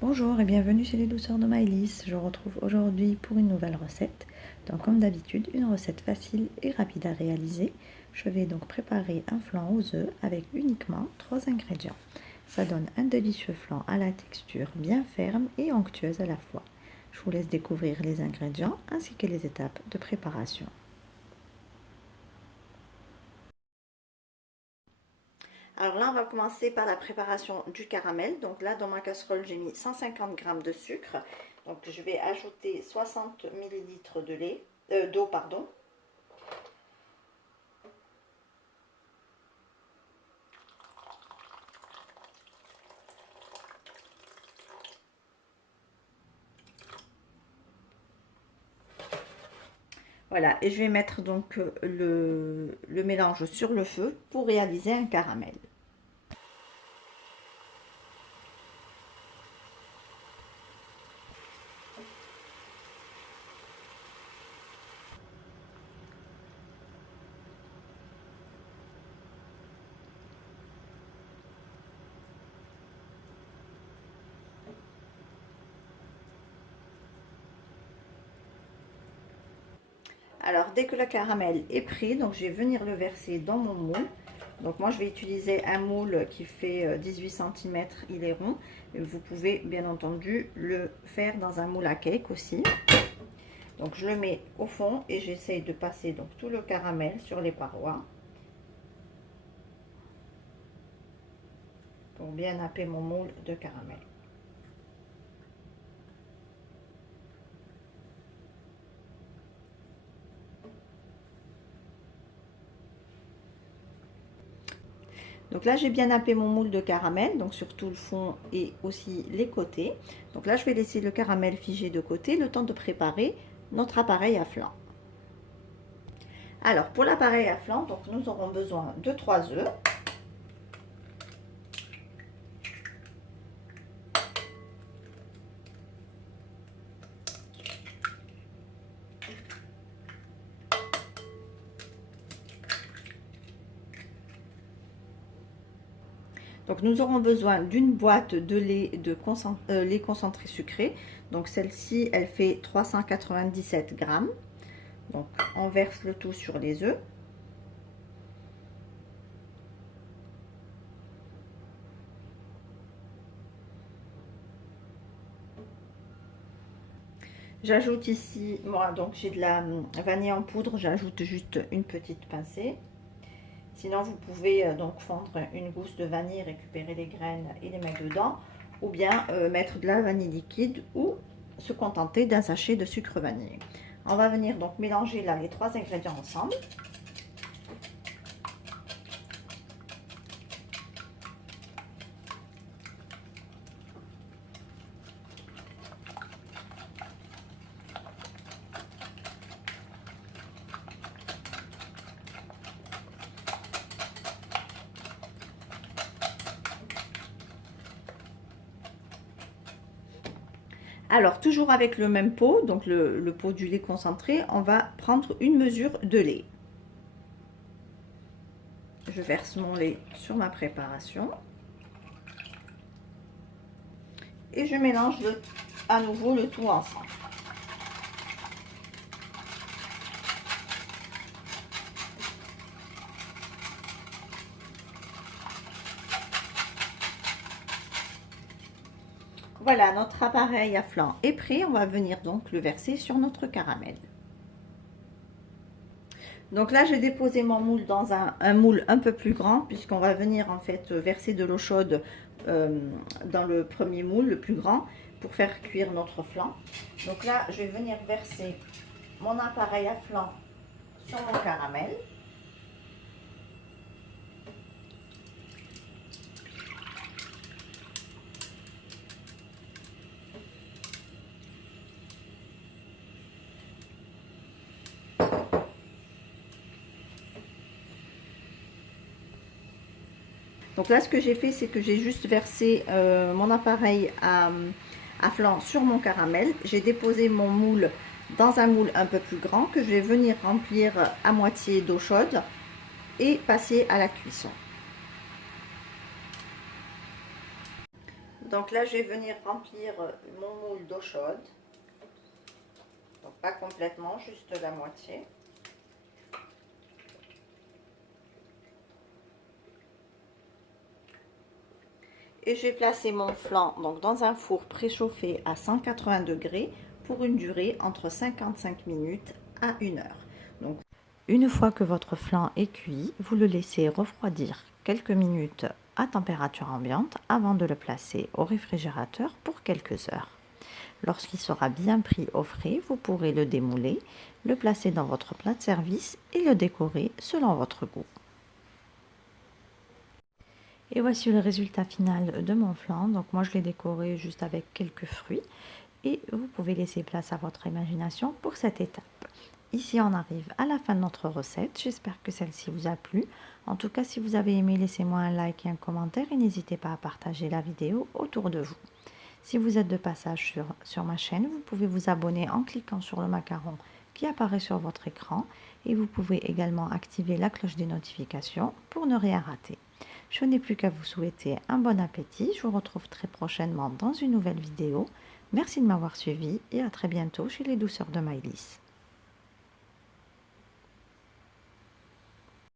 Bonjour et bienvenue chez les douceurs de Maëlys. Je retrouve aujourd'hui pour une nouvelle recette. Donc comme d'habitude, une recette facile et rapide à réaliser. Je vais donc préparer un flan aux œufs avec uniquement 3 ingrédients. Ça donne un délicieux flan à la texture bien ferme et onctueuse à la fois. Je vous laisse découvrir les ingrédients ainsi que les étapes de préparation. Alors là, on va commencer par la préparation du caramel. Donc là, dans ma casserole, j'ai mis 150 g de sucre. Donc je vais ajouter 60 ml de lait, d'eau, pardon. Voilà, et je vais mettre donc le mélange sur le feu pour réaliser un caramel. Alors, dès que le caramel est pris, donc je vais venir le verser dans mon moule. Donc moi, je vais utiliser un moule qui fait 18 cm, il est rond. Vous pouvez bien entendu le faire dans un moule à cake aussi. Donc je le mets au fond et j'essaye de passer donc tout le caramel sur les parois pour bien napper mon moule de caramel. Donc là, j'ai bien nappé mon moule de caramel, donc sur tout le fond et aussi les côtés. Donc là, je vais laisser le caramel figé de côté, le temps de préparer notre appareil à flan. Alors, pour l'appareil à flan, donc nous aurons besoin de 3 œufs. Donc nous aurons besoin d'une boîte de lait, lait concentré sucré. Donc celle-ci, elle fait 397 grammes. Donc on verse le tout sur les œufs. J'ajoute ici, moi donc j'ai de la vanille en poudre, j'ajoute juste une petite pincée. Sinon, vous pouvez donc fondre une gousse de vanille, récupérer les graines et les mettre dedans, ou bien mettre de la vanille liquide ou se contenter d'un sachet de sucre vanille. On va venir donc mélanger là les 3 ingrédients ensemble. Alors, toujours avec le même pot, donc le pot du lait concentré, on va prendre une mesure de lait. Je verse mon lait sur ma préparation. Et je mélange à nouveau le tout ensemble. Voilà, notre appareil à flan est prêt. On va venir donc le verser sur notre caramel. Donc là, j'ai déposé mon moule dans un moule un peu plus grand, puisqu'on va venir en fait verser de l'eau chaude dans le premier moule, le plus grand, pour faire cuire notre flan. Donc là, je vais venir verser mon appareil à flan sur mon caramel. Donc là, ce que j'ai fait, c'est que j'ai juste versé mon appareil à flan sur mon caramel. J'ai déposé mon moule dans un moule un peu plus grand que je vais venir remplir à moitié d'eau chaude et passer à la cuisson. Donc là, je vais venir remplir mon moule d'eau chaude. Donc pas complètement, juste la moitié. Et je vais placer mon flan donc dans un four préchauffé à 180 degrés pour une durée entre 55 minutes à 1 heure. Donc, une fois que votre flan est cuit, vous le laissez refroidir quelques minutes à température ambiante avant de le placer au réfrigérateur pour quelques heures. Lorsqu'il sera bien pris au frais, vous pourrez le démouler, le placer dans votre plat de service et le décorer selon votre goût. Et voici le résultat final de mon flan. Donc moi je l'ai décoré juste avec quelques fruits et vous pouvez laisser place à votre imagination pour cette étape. Ici on arrive à la fin de notre recette. J'espère que celle-ci vous a plu. En tout cas, si vous avez aimé, laissez-moi un like et un commentaire et n'hésitez pas à partager la vidéo autour de vous. Si vous êtes de passage sur ma chaîne, vous pouvez vous abonner en cliquant sur le macaron qui apparaît sur votre écran et vous pouvez également activer la cloche des notifications pour ne rien rater. Je n'ai plus qu'à vous souhaiter un bon appétit. Je vous retrouve très prochainement dans une nouvelle vidéo. Merci de m'avoir suivi et à très bientôt chez les douceurs de Maëlys.